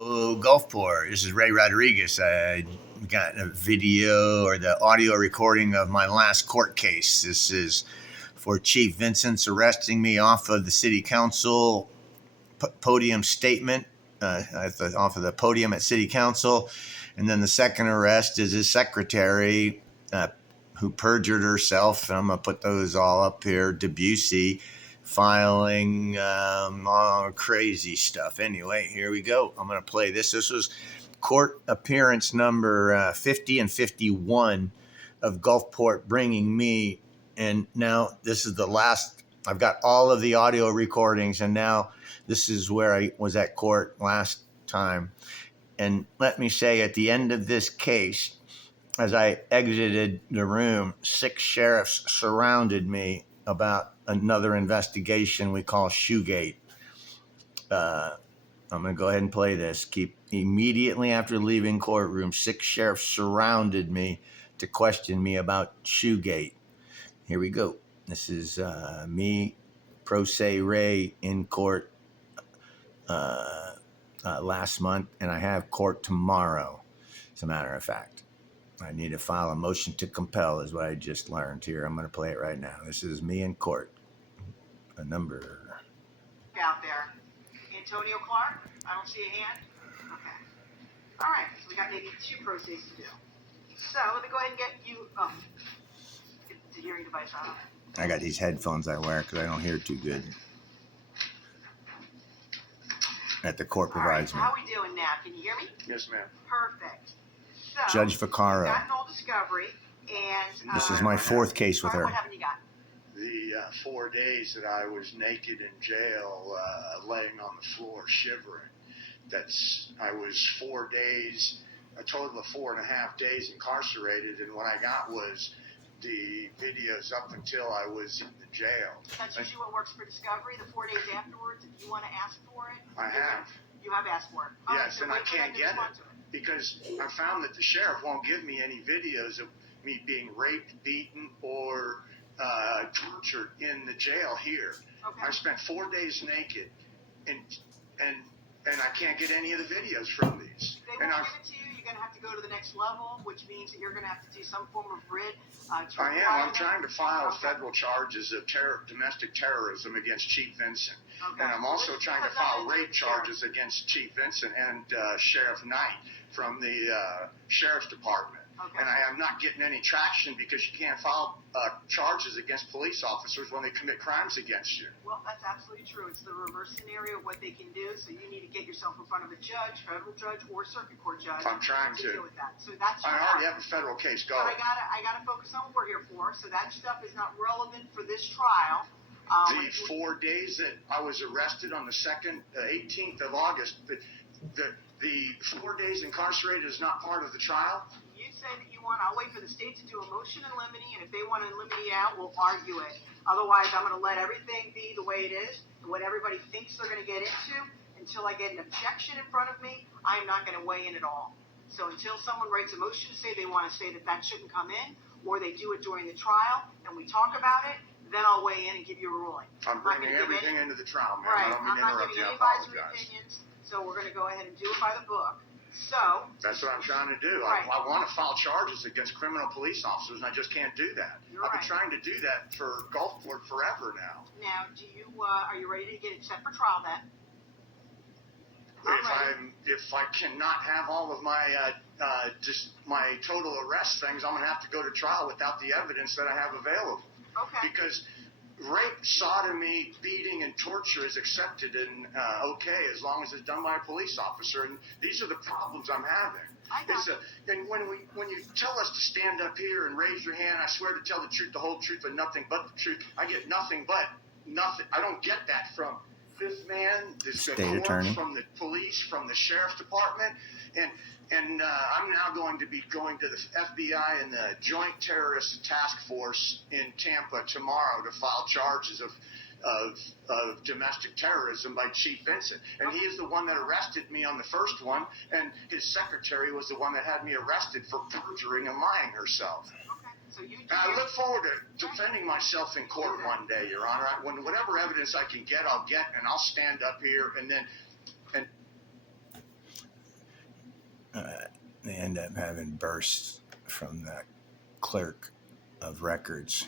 Oh, Gulfport. This is Ray Rodriguez. I got a video or the audio recording of my last court case. This is for Chief Vincent's arresting me off of the city council podium statement, off of the podium at city council. And then the second arrest is his secretary, who perjured herself. I'm going to put those all up here. Debussy filing all crazy stuff. Anyway, here we go. I'm going to play this. This was court appearance number 50 and 51 of Gulfport bringing me. And now this is the last. I've got all of the audio recordings, and now this is where I was at court last time. And let me say, at the end of this case, as I exited the room, 6 sheriffs surrounded me about another investigation we call Shoegate. I'm going to go ahead and play this. Immediately after leaving courtroom, 6 sheriffs surrounded me to question me about Shoegate. Here we go. This is me, Pro Se Ray, in court last month, and I have court tomorrow, as a matter of fact. I need to file a motion to compel is what I just learned here. I'm going to play it right now. This is me in court. A number. Out there. Antonio Clark? I don't see a hand. Okay. All right. So we got maybe 2 pro ses to do. So let me go ahead and get you get the hearing device on. I got these headphones I wear because I don't hear too good. That the court provides me. How are we doing now? Can you hear me? Yes, ma'am. Perfect. So, Judge Vaccaro. Gotten all discovery, and this is my 4th case with her. What haven't you got? The 4 days that I was naked in jail, laying on the floor, shivering. I was 4 days, a total of 4.5 days incarcerated, and what I got was the videos up until I was in the jail. That's usually what works for discovery, the 4 days afterwards, if you want to ask for it. I have. You have asked for it. Yes, so and I can't get it because I found that the sheriff won't give me any videos of me being raped, beaten, or tortured in the jail here. Okay. I spent 4 days naked, and I can't get any of the videos from these. They won't give it to you. You're going to have to go to the next level, which means that you're going to have to do some form of writ. I am. I'm trying to file federal charges of domestic terrorism against Chief Vincent. Okay. And I'm also trying to file rape charges against Chief Vincent and Sheriff Knight from the Sheriff's Department. Okay. And I am not getting any traction because you can't file charges against police officers when they commit crimes against you. Well, that's absolutely true. It's the reverse scenario of what they can do. So you need to get yourself in front of a judge, federal judge, or circuit court judge. I'm trying to deal with that. So that's. I already have a federal case going. But I gotta focus on what we're here for. So that stuff is not relevant for this trial. The 4 days that I was arrested on the 18th of August, the 4 days incarcerated is not part of the trial? You say that you want, I'll wait for the state to do a motion in limine, and if they want to limine it out, we'll argue it. Otherwise, I'm going to let everything be the way it is, and what everybody thinks they're going to get into, until I get an objection in front of me, I'm not going to weigh in at all. So until someone writes a motion to say they want to say that shouldn't come in, or they do it during the trial, and we talk about it, then I'll weigh in and give you a ruling. I'm bringing everything into the trial, ma'am. Right. I don't mean to interrupt you. I Advisory apologize. opinions, so we're going to go ahead and do it by the book. So that's what I'm trying to do. Right. I want to file charges against criminal police officers, and I just can't do that. I've been trying to do that for Gulfport forever now. Now, are you ready to get it set for trial then? If I cannot have all of my my total arrest things, I'm going to have to go to trial without the evidence that I have available. Okay. Because rape, sodomy, beating, and torture is accepted and okay as long as it's done by a police officer. And these are the problems I'm having. And when you tell us to stand up here and raise your hand, I swear to tell the truth, the whole truth, and nothing but the truth, I get nothing but nothing. I don't get that from this man, this state attorney, from the police, from the sheriff's department, and I'm now going to be going to the FBI and the Joint Terrorist Task Force in Tampa tomorrow to file charges of domestic terrorism by Chief Vincent. And he is the one that arrested me on the first one, and his secretary was the one that had me arrested for perjuring and lying herself. So I look forward to defending myself in court one day, Your Honor. Whatever evidence I can get, I'll get, and I'll stand up here and then. end up having bursts from the clerk of records.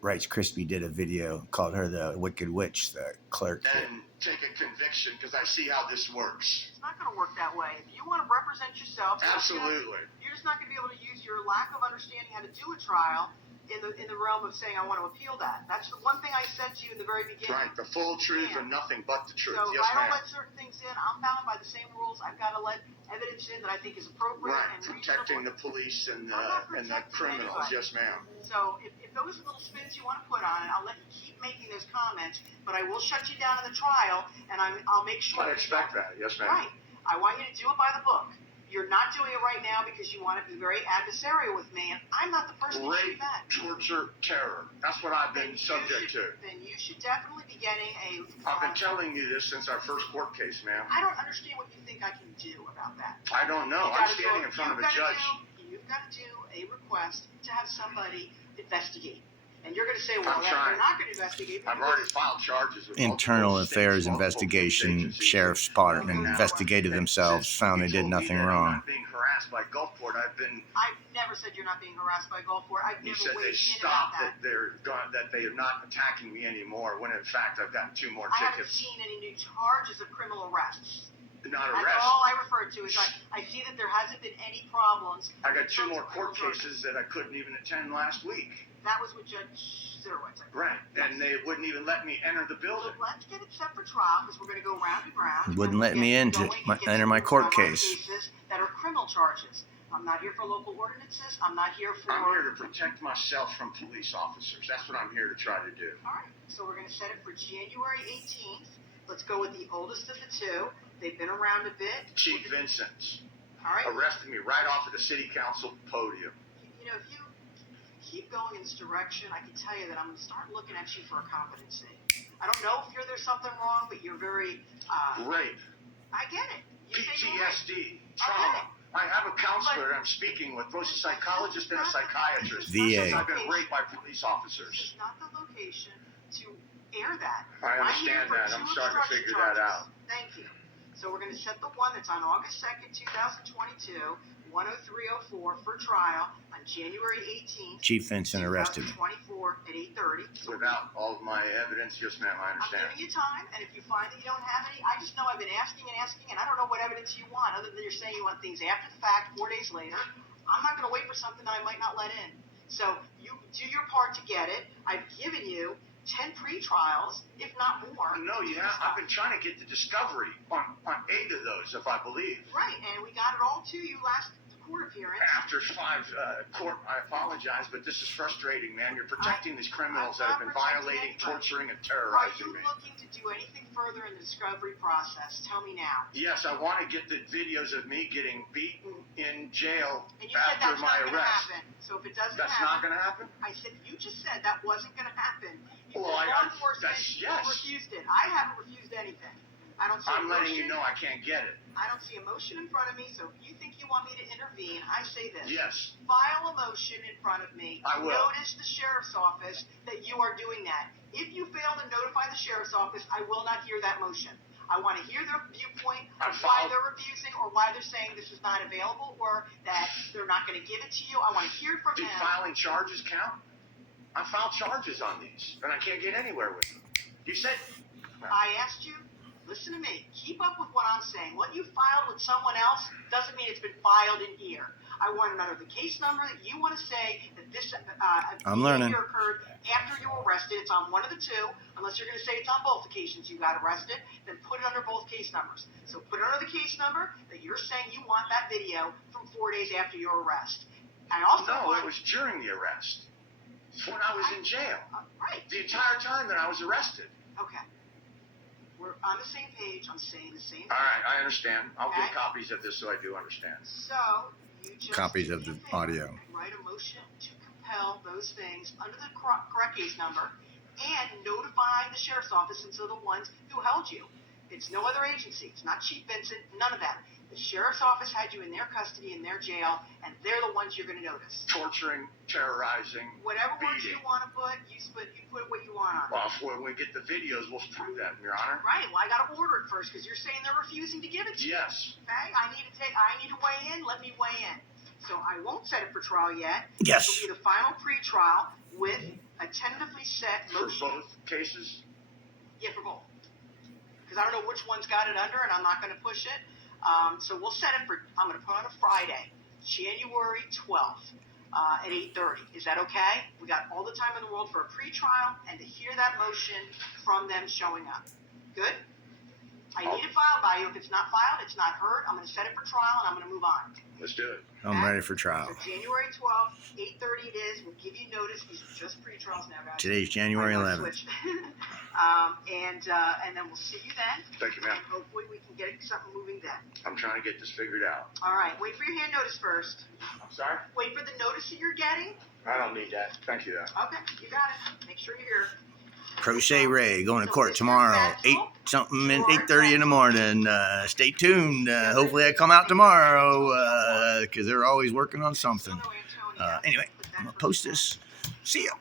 Rice Krispie did a video, called her the Wicked Witch, the clerk. And take a conviction because I see how this works. It's not going to work that way. If you want to represent yourself, Absolutely. you're just not going to be able to use your lack of understanding how to do a trial in the realm of saying, I want to appeal that. That's the one thing I said to you in the very beginning. Right, the full truth and nothing but the truth. So Yes, if I don't ma'am. let certain things in, I'm bound by the same rules. I've got to let evidence in that I think is appropriate Right, and protecting reasonable. the police and I'm not the protecting criminals. anybody. Yes, ma'am. So if those little spins you want to put on it, I'll let you keep making those comments, but I will shut you down in the trial, and I'll make sure. I expect that. Yes, ma'am. Right. I want you to do it by the book. You're not doing it right now because you want to be very adversarial with me, and I'm not the person to do Rape, that. torture, terror. That's what I've been subject to. Then you should definitely be getting a. I've been telling you this since our first court case, ma'am. I don't understand what you think I can do about that. I don't know. I'm standing in front of a judge. You've got to do a request to have somebody investigate. And you're going to say, well, I'm they're not going to investigate. I've already filed charges with Internal multiple Affairs states, multiple Investigation, agencies. Sheriff's Department investigated themselves, found they did nothing wrong. I'm not being harassed by Gulfport. I've never said you're not being harassed by Gulfport. I've You never said they weighed in stopped, about that. that they are not attacking me anymore, when in fact I've gotten 2 more I haven't tickets. seen any new charges of criminal arrests. Not That's arrest. all I refer to is I see that there hasn't been any problems. I got 2 more court Criminal cases that I couldn't even attend last week. That was with Judge Zerowitz. Right, and they wouldn't even let me enter the building. So let's get it set for trial because we're going to go round and round. Wouldn't let me enter my court case. Cases that are criminal charges. I'm not here for local ordinances. I'm not here for. I'm here to protect myself from police officers. That's what I'm here to try to do. All right, so we're going to set it for January 18th. Let's go with the oldest of the 2. They've been around a bit. Chief Vincent All right. arrested me right off of the city council podium. You know, if you keep going in this direction, I can tell you that I'm going to start looking at you for a competency. I don't know if there's something wrong, but you're very. Rape. I get it. You say you're PTSD. Trauma. I have a counselor I'm speaking with, both a psychologist and a psychiatrist. VA. I've been raped by police This officers. is not the location to air that. I understand that. I'm starting to figure that out. Thank you. So we're going to set the one that's on August 2nd, 2022, 10304 for trial on January 18th. Chief Vincent arrested me. 2024 at 8:30. Without all of my evidence, yes, ma'am, I I'm understand. giving you time, and if you find that you don't have any, I just know I've been asking, and I don't know what evidence you want, other than you're saying you want things after the fact, 4 days later. I'm not going to wait for something that I might not let in. So you do your part to get it. I've given you 10 pre-trials, if not more. No, I've been trying to get the discovery on 8 of those, if I believe. Right, and we got it all to you last court appearance. After 5 court, I apologize, but this is frustrating, man. You're protecting these criminals that have been violating, torturing, and Are terrorizing you me. looking to do anything further in the discovery process? Tell me now. Yes, I want to get the videos of me getting beaten in jail And you said after that's my not going to arrest. happen. So if it doesn't That's happen, not going to happen? I said you just said that wasn't going to happen. You Well, said I- law enforcement yes. refused it. I haven't refused anything. I don't see I'm a letting motion. you know I can't get it. I don't see a motion in front of me, so if you think you want me to intervene, I say this. Yes. File a motion in front of me. I will. Notice the sheriff's office that you are doing that. If you fail to notify the sheriff's office, I will not hear that motion. I want to hear their viewpoint of why they're refusing or why they're saying this is not available or that they're not going to give it to you. I want to hear from Do them. filing charges count? I filed charges on these, and I can't get anywhere with them. You said... I asked you, listen to me, keep up with what I'm saying. What you filed with someone else doesn't mean it's been filed in here. I want to know the case number that you want to say that this I'm learning. behavior occurred after you were arrested. It's on one of the 2, unless you're going to say it's on both occasions you got arrested, then put it under both case numbers. So put it under the case number that you're saying you want that video from 4 days after your arrest. I also No, it was during the arrest. When I was in jail. Right. The entire time that I was arrested. Okay. We're on the same page. I'm saying the same thing. All right, I understand. I'll Okay. get copies of this so I do understand. So, you just Copies of the audio. Write a motion to compel those things under the correct case number and notify the sheriff's office, since they're the ones who held you. It's no other agency. It's not Chief Vincent, none of that. The The sheriff's office had you in their custody, in their jail, and they're the ones you're going to notice. Torturing, terrorizing, Whatever words you beating. want to put, you put what you want on it. Well, when we get the videos, we'll prove that, Your Honor. Right. Well, I got to order it first because you're saying they're refusing to give it to you. Yes. Okay. I need to weigh in. Let me weigh in. So I won't set it for trial yet. Yes. This will be the final pre-trial with a tentatively set For motion. both cases? Yeah, for both. Because I don't know which one's got it under, and I'm not going to push it. So we'll set it for, I'm going to put on a Friday, January 12th at 8:30. Is that okay? We got all the time in the world for a pre-trial and to hear that motion from them showing up. Good? I need it filed by you. If it's not filed, it's not heard. I'm going to set it for trial, and I'm going to move on. Let's do it. I'm ready for trial. So January 12th, 8:30 it is. We'll give you notice. These are just pre-trials now, guys. Today's January 11th. And then we'll see you then. Thank you, ma'am. And hopefully we can get something moving then. I'm trying to get this figured out. All right. Wait for your hand notice first. I'm sorry? Wait for the notice that you're getting. I don't need that. Thank you, though. Okay. You got it. Make sure you're here. Crochet Ray going to court tomorrow, 8:30 in the morning. Stay tuned. Hopefully I come out tomorrow because they're always working on something. Anyway, I'm going to post this. See ya.